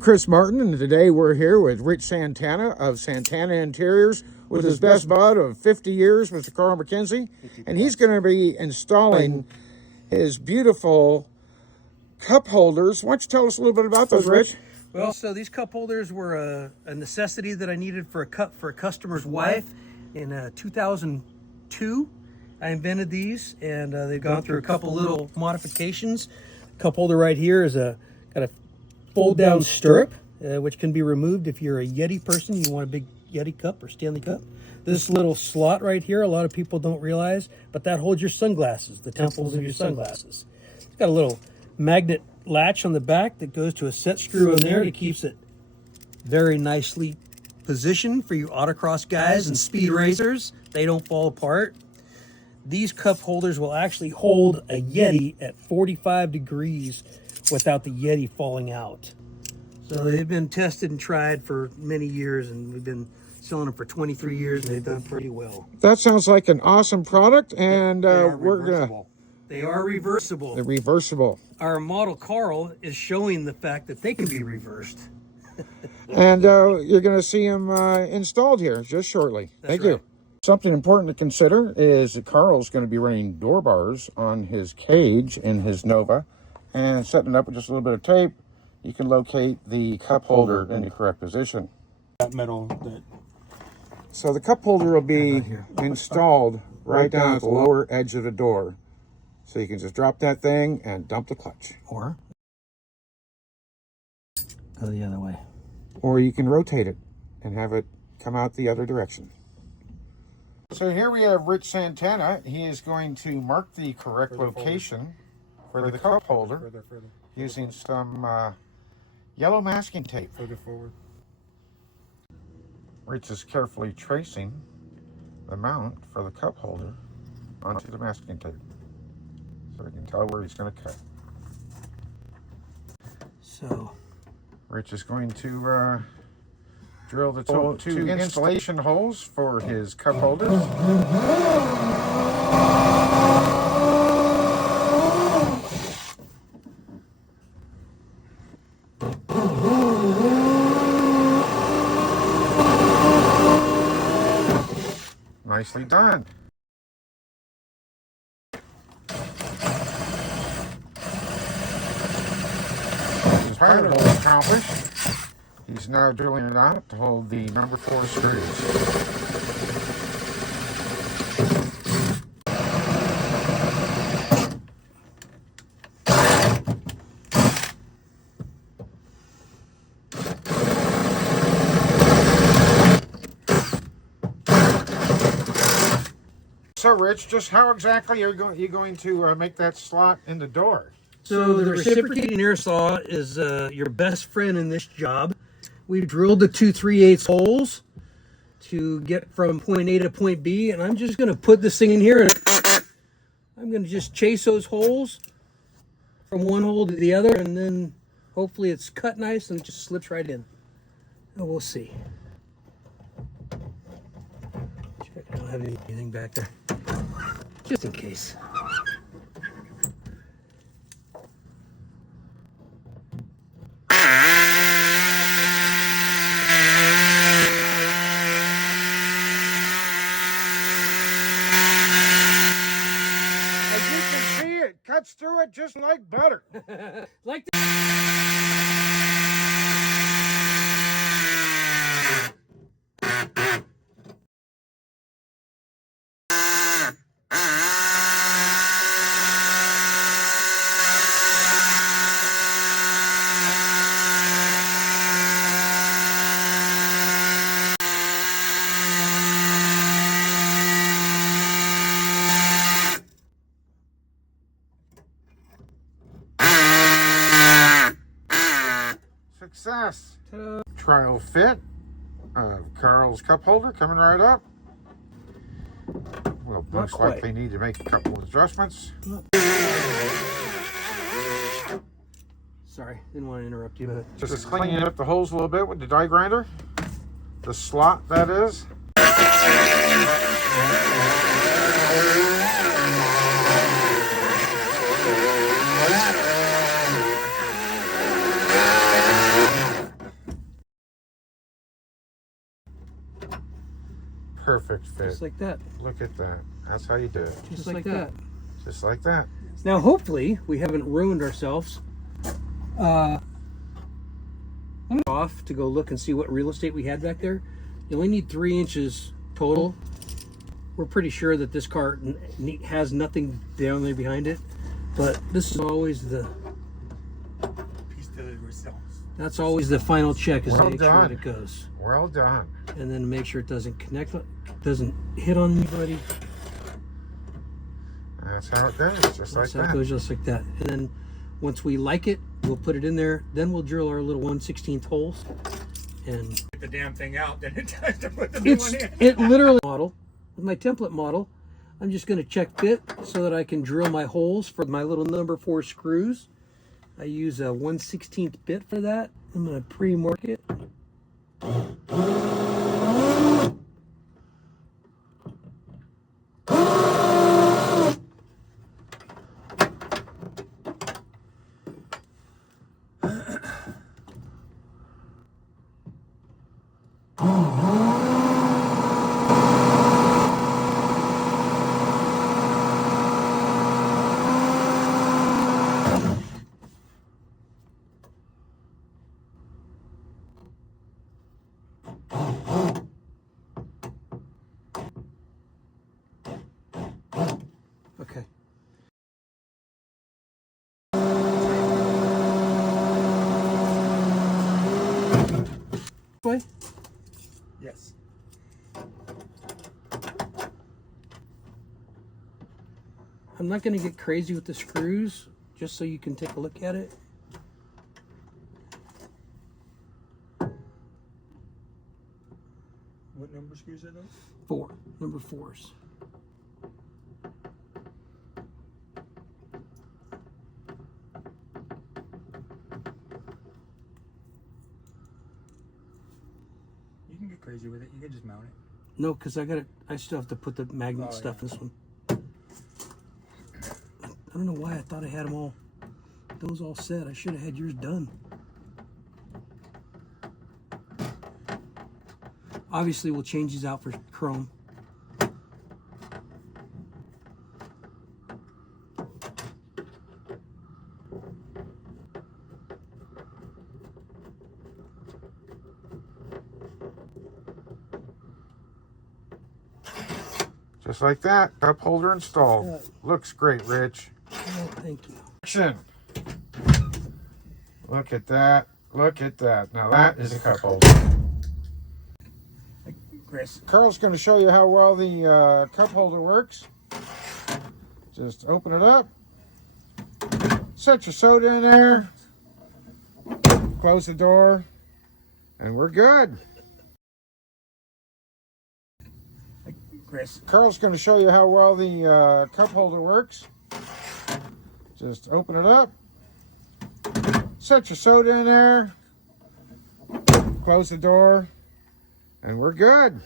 I'm Chris Martin, and today we're here with Rich Santana of Santana Interiors with his best bud of 50 years, Mr. Karl McKenzie. And he's going to be installing his beautiful cup holders. Why don't you tell us a little bit about those, Rich? Well, so these cup holders were a necessity that I needed for a customer's wife in 2002. I invented these, and they've gone through a couple little modifications. Cup holder right here is got a fold-down stirrup, which can be removed if you're a Yeti person. You want a big Yeti cup or Stanley cup. This little slot right here, a lot of people don't realize, but that holds your sunglasses, the temples of your sunglasses. It's got a little magnet latch on the back that goes to a set screw in there that keeps it very nicely positioned for you autocross guys and speed racers. They don't fall apart. These cup holders will actually hold a Yeti at 45 degrees without the Yeti falling out. So they've been tested and tried for many years, and we've been selling them for 23 years, and they've done pretty well. That sounds like an awesome product, and we're gonna. They are reversible. They're reversible. Our model Karl is showing the fact that they can be reversed. And you're going to see them installed here just shortly. Thank you. Something important to consider is that Karl's going to be running door bars on his cage in his Nova, and setting it up with just a little bit of tape, you can locate the cup holder in the correct position. That metal. So the cup holder will be installed right down at the lower edge of the door. So you can just drop that thing and dump the clutch. Or go the other way. Or you can rotate it and have it come out the other direction. So here we have Rich Santana. He is going to mark the correct location for the cup holder using some yellow masking tape. Further forward. Rich is carefully tracing the mount for the cup holder onto the masking tape, so we can tell where he's going to cut. So Rich is going to drill the two installation holes for his cup holders. Nicely done. His pilot hole is accomplished. He's now drilling it out to hold the number 4 screws. So, Rich, just how exactly are you going to make that slot in the door? So the reciprocating air saw is your best friend in this job. We drilled the 2 3/8 holes to get from point A to point B, and I'm just going to put this thing in here, and I'm going to just chase those holes from one hole to the other, and then hopefully it's cut nice and it just slips right in. And we'll see. Check, I don't have anything back there, just in case. Cuts through it just like butter. Like Success. Trial fit of Karl's cup holder coming right up. We'll most likely need to make a couple of adjustments. Sorry, didn't want to interrupt you, but Just cleaning up the holes a little bit with the die grinder. The slot, that is. Just like that. Look at that. That's how you do it. Just like that. Just like that. Now, hopefully, we haven't ruined ourselves. I'm off to go look and see what real estate we had back there. You only need 3 inches total. We're pretty sure that this car has nothing down there behind it, but this is always the. That's always the final check, is to make sure that it goes. Well done. And then make sure it doesn't connect, doesn't hit on anybody. That's how it goes, just like that. That's how it goes, just like that. And then once we like it, we'll put it in there. Then we'll drill our little 1/16 holes. And get the damn thing out, then it tries to put the new one in. It literally model with my template model. I'm just going to check fit so that I can drill my holes for my little number 4 screws. I use a 1/16 bit for that. I'm going to pre-mark it. Okay. Way? Yes. I'm not going to get crazy with the screws, just so you can take a look at it. What number screws are those? 4, number 4s. You can get crazy with it. You can just mount it. No, because I still have to put the magnet stuff in this one. I don't know why I thought I had them all. Those all set. I should have had yours done. Obviously, we'll change these out for chrome. Just like that. Cup holder installed. Looks great, Rich. Oh, thank you. Action. Look at that. Look at that. Now that is a cup holder. Chris. Carl's going to show you how well the cup holder works. Just open it up. Set your soda in there. Close the door. And we're good. Chris. Carl's going to show you how well the cup holder works. Just open it up. Set your soda in there. Close the door. And we're good.